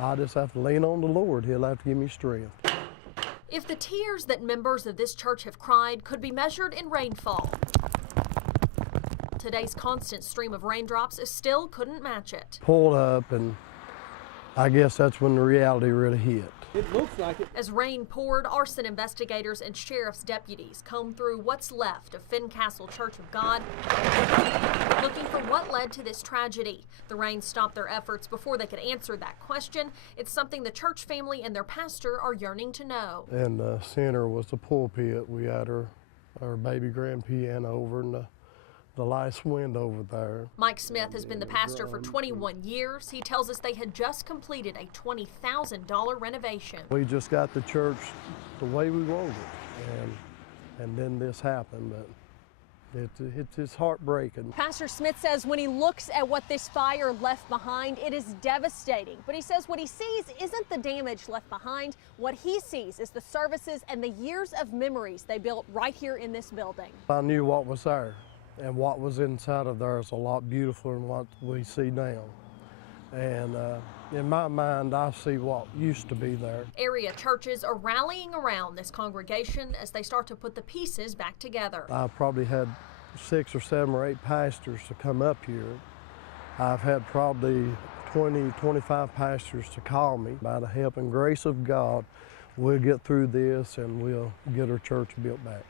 I just have to lean on the Lord. He'll have to give me strength. If the tears that members of this church have cried could be measured in rainfall, today's constant stream of raindrops still couldn't match it. Pulled up, and I guess that's when the reality really hit. It looks like it. As rain poured, arson investigators and sheriff's deputies combed through what's left of Fincastle Church of God, looking for what led to this tragedy. The rain stopped their efforts before they could answer that question. It's something the church family and their pastor are yearning to know. And the center was the pulpit. We had our baby grand piano over in the last window over there. Mike Smith has been the pastor for 21 years. He tells us they had just completed a $20,000 renovation. We just got the church the way we wanted it, and then this happened. But it's heartbreaking. Pastor Smith says when he looks at what this fire left behind, it is devastating. But he says what he sees isn't the damage left behind. What he sees is the services and the years of memories they built right here in this building. I knew what was there. And what was inside of there is a lot beautifer than what we see now. And in my mind, I see what used to be there. Area churches are rallying around this congregation as they start to put the pieces back together. I probably had 6 or 7 or 8 pastors to come up here. I've had probably 20, 25 pastors to call me. By the help and grace of God, we'll get through this and we'll get our church built back.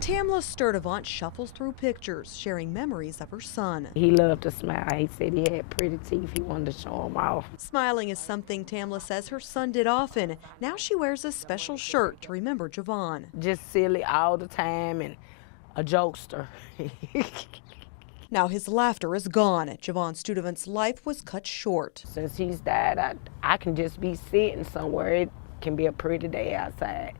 Tamla Sturdivant shuffles through pictures, sharing memories of her son. He loved to smile. He said he had pretty teeth. He wanted to show them off. Smiling is something Tamla says her son did often. Now she wears a special shirt to remember Javon. Just silly all the time and a jokester. Now his laughter is gone. Javon Sturdivant's life was cut short. Since he's died, I can just be sitting somewhere. It can be a pretty day outside.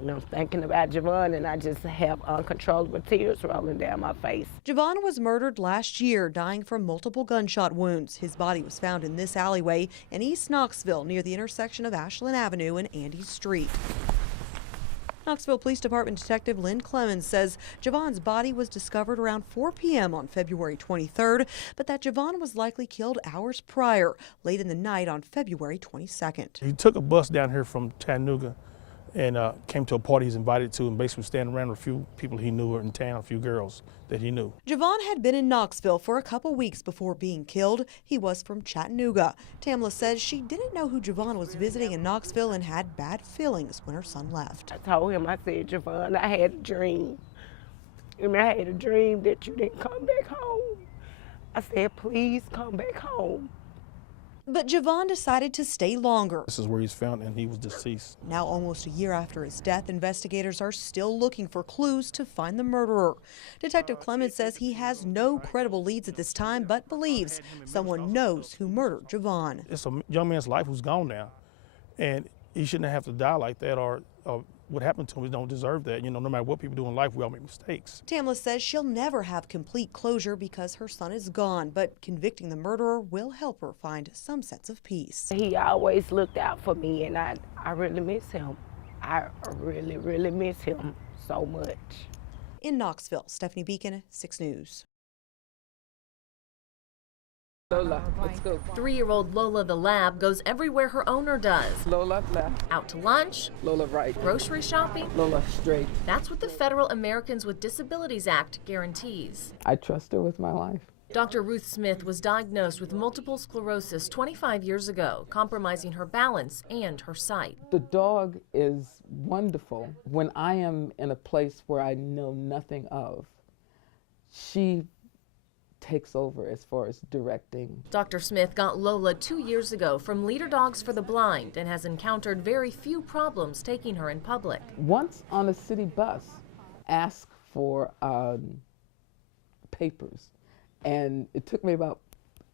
You know, thinking about Javon, and I just have uncontrollable tears rolling down my face. Javon was murdered last year, dying from multiple gunshot wounds. His body was found in this alleyway in East Knoxville, near the intersection of Ashland Avenue and Andy Street. Knoxville Police Department Detective Lynn Clemens says Javon's body was discovered around 4 p.m. on February 23rd, but that Javon was likely killed hours prior, late in the night on February 22nd. He took a bus down here from Chattanooga and came to a party he's invited to, and basically standing around with a few people he knew in town, a few girls that he knew. Javon had been in Knoxville for a couple weeks before being killed. He was from Chattanooga. Tamla says she didn't know who Javon was visiting in Knoxville and had bad feelings when her son left. I told him, I said, Javon, I had a dream. I had a dream that you didn't come back home. I said, please come back home. But Javon decided to stay longer. This is where he's found, and he was deceased. Now, almost a year after his death, investigators are still looking for clues to find the murderer. Detective Clemens says he has no credible leads at this time, but believes someone knows who murdered Javon. It's a young man's life who's gone now, and he shouldn't have to die like that, or what happened to him. We don't deserve that. You know, no matter what people do in life, we all make mistakes. Tamla says she'll never have complete closure because her son is gone, but convicting the murderer will help her find some sense of peace. He always looked out for me, and I really miss him. I really, really miss him so much. In Knoxville, Stephanie Beacon, 6 News. Lola, let's go. 3-year-old Lola the lab goes everywhere her owner does. Lola left. Out to lunch, Lola right. grocery shopping. Lola straight. That's what the Federal Americans with Disabilities Act guarantees. I trust her with my life. Dr. Ruth Smith was diagnosed with multiple sclerosis 25 years ago, compromising her balance and her sight. The dog is wonderful. When I am in a place where I know nothing of, she takes over as far as directing. Dr. Smith got Lola 2 years ago from Leader Dogs for the Blind and has encountered very few problems taking her in public. Once on a city bus, asked for papers, and it took me about,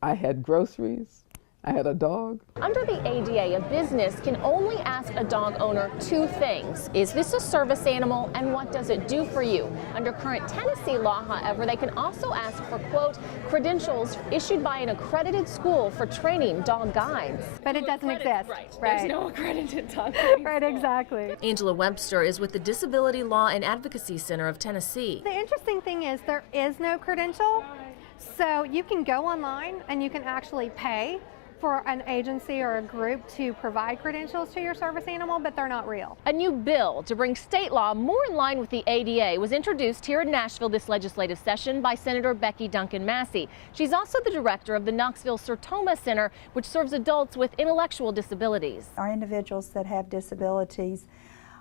I had groceries, I had a dog. Under the ADA, a business can only ask a dog owner 2 things. Is this a service animal, and what does it do for you? Under current Tennessee law, however, they can also ask for, quote, credentials issued by an accredited school for training dog guides. But it doesn't exist. Right. There's no accredited dog. Right, exactly. Angela Webster is with the Disability Law and Advocacy Center of Tennessee. The interesting thing is there is no credential. So you can go online and you can actually pay for an agency or a group to provide credentials to your service animal, but they're not real. A new bill to bring state law more in line with the ADA was introduced here in Nashville this legislative session by Senator Becky Duncan Massey. She's also the director of the Knoxville Sertoma Center, which serves adults with intellectual disabilities. Our individuals that have disabilities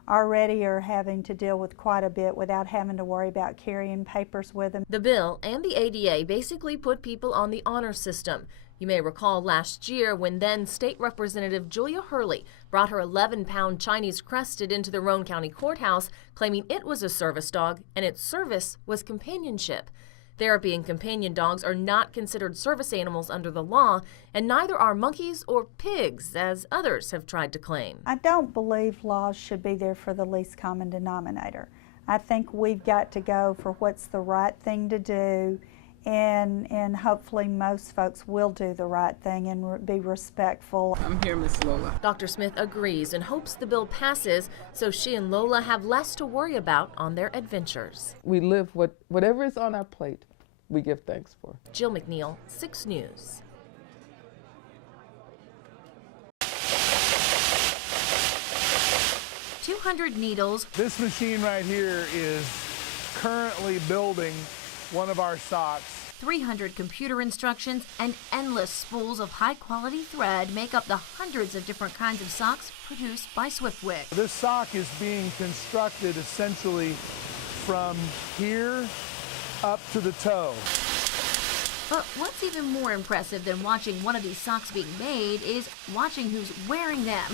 already are having to deal with quite a bit without having to worry about carrying papers with them. The bill and the ADA basically put people on the honor system. You may recall last year when then State Representative Julia Hurley brought her 11-pound Chinese Crested into the Roane County Courthouse, claiming it was a service dog and its service was companionship. Therapy and companion dogs are not considered service animals under the law, and neither are monkeys or pigs, as others have tried to claim. I don't believe laws should be there for the least common denominator. I think we've got to go for what's the right thing to do, and hopefully most folks will do the right thing and be respectful. I'm here, Miss Lola. Dr. Smith agrees and hopes the bill passes so she and Lola have less to worry about on their adventures. We live whatever is on our plate, we give thanks for. Jill McNeil, 6 News. $200 needles. This machine right here is currently building one of our socks. 300 computer instructions and endless spools of high-quality thread make up the hundreds of different kinds of socks produced by Swiftwick. This sock is being constructed essentially from here up to the toe. But what's even more impressive than watching one of these socks being made is watching who's wearing them.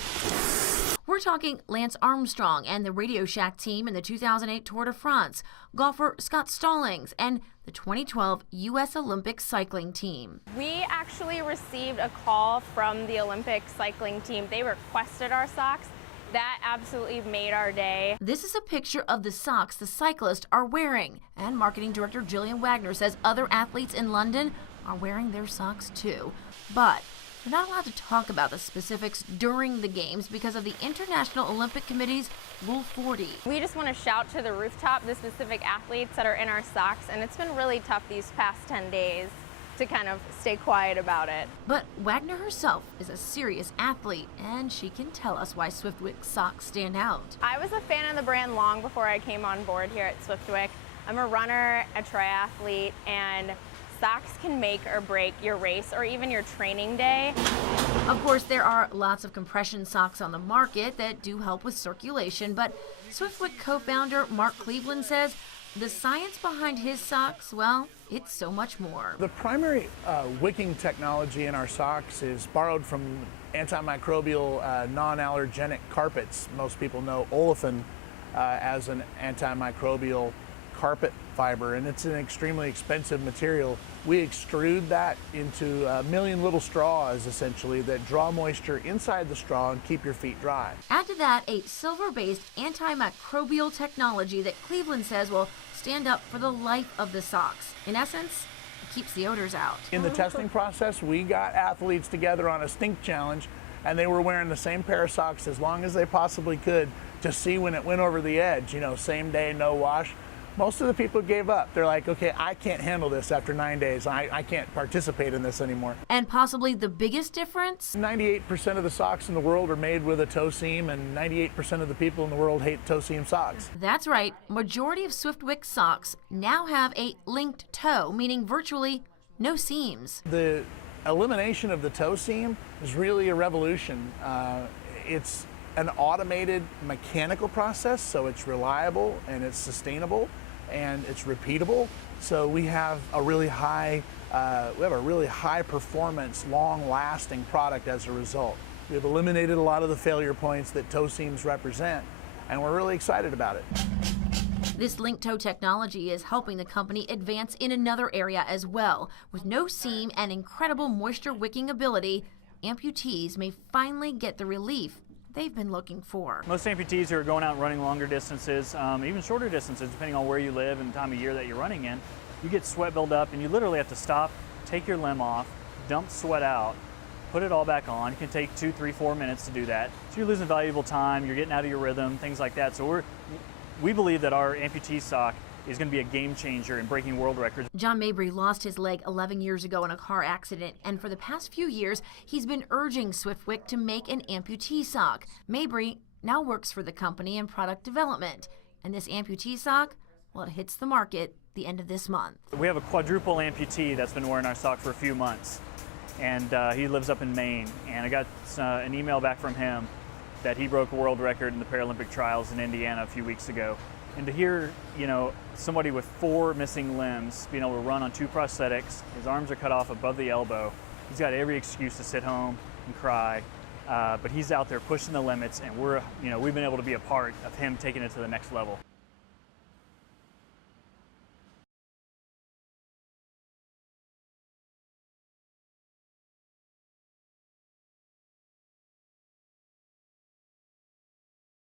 We're talking Lance Armstrong and the Radio Shack team in the 2008 Tour de France, golfer Scott Stallings, and the 2012 U.S. Olympic cycling team. We actually received a call from the Olympic cycling team. They requested our socks. That absolutely made our day. This is a picture of the socks the cyclists are wearing, and marketing director Jillian Wagner says other athletes in London are wearing their socks too. But we're not allowed to talk about the specifics during the games because of the International Olympic Committee's Rule 40. We just want to shout to the rooftop the specific athletes that are in our socks, and it's been really tough these past 10 days to kind of stay quiet about it. But Wagner herself is a serious athlete, and she can tell us why Swiftwick socks stand out. I was a fan of the brand long before I came on board here at Swiftwick. I'm a runner, a triathlete, and socks can make or break your race or even your training day. Of course, there are lots of compression socks on the market that do help with circulation, but Swiftwick co-founder Mark Cleveland says the science behind his socks, well, it's so much more. The primary wicking technology in our socks is borrowed from antimicrobial, non-allergenic carpets. Most people know olefin as an antimicrobial carpet fiber, and it's an extremely expensive material. We extrude that into a million little straws, essentially, that draw moisture inside the straw and keep your feet dry. Add to that a silver-based antimicrobial technology that Cleveland says will stand up for the life of the socks. In essence, it keeps the odors out. In the testing process, we got athletes together on a stink challenge, and they were wearing the same pair of socks as long as they possibly could to see when it went over the edge, you know, same day, no wash. Most of the people gave up. They're like, okay, I can't handle this after 9 days. I can't participate in this anymore. And possibly the biggest difference? 98% of the socks in the world are made with a toe seam, and 98% of the people in the world hate toe seam socks. That's right. Majority of Swiftwick socks now have a linked toe, meaning virtually no seams. The elimination of the toe seam is really a revolution. It's an automated mechanical process, so it's reliable and it's sustainable and it's repeatable. So we have a really high performance, long-lasting product as a result. We've eliminated a lot of the failure points that toe seams represent, and we're really excited about it. This linked toe technology is helping the company advance in another area as well. With no seam and incredible moisture wicking ability, amputees may finally get the relief they've been looking for. Most amputees who are going out and running longer distances, even shorter distances, depending on where you live and the time of year that you're running in, you get sweat buildup and you literally have to stop, take your limb off, dump sweat out, put it all back on. It can take 2, 3, 4 minutes to do that. So you're losing valuable time, you're getting out of your rhythm, things like that. So we believe that our amputee sock is going to be a game changer in breaking world records. John Mabry lost his leg 11 years ago in a car accident, and for the past few years, he's been urging Swiftwick to make an amputee sock. Mabry now works for the company in product development, and this amputee sock, well, it hits the market the end of this month. We have a quadruple amputee that's been wearing our sock for a few months, and he lives up in Maine, and I got an email back from him that he broke a world record in the Paralympic trials in Indiana a few weeks ago. And to hear, somebody with 4 missing limbs being able to run on 2 prosthetics, his arms are cut off above the elbow, he's got every excuse to sit home and cry, but he's out there pushing the limits, and we've been able to be a part of him taking it to the next level.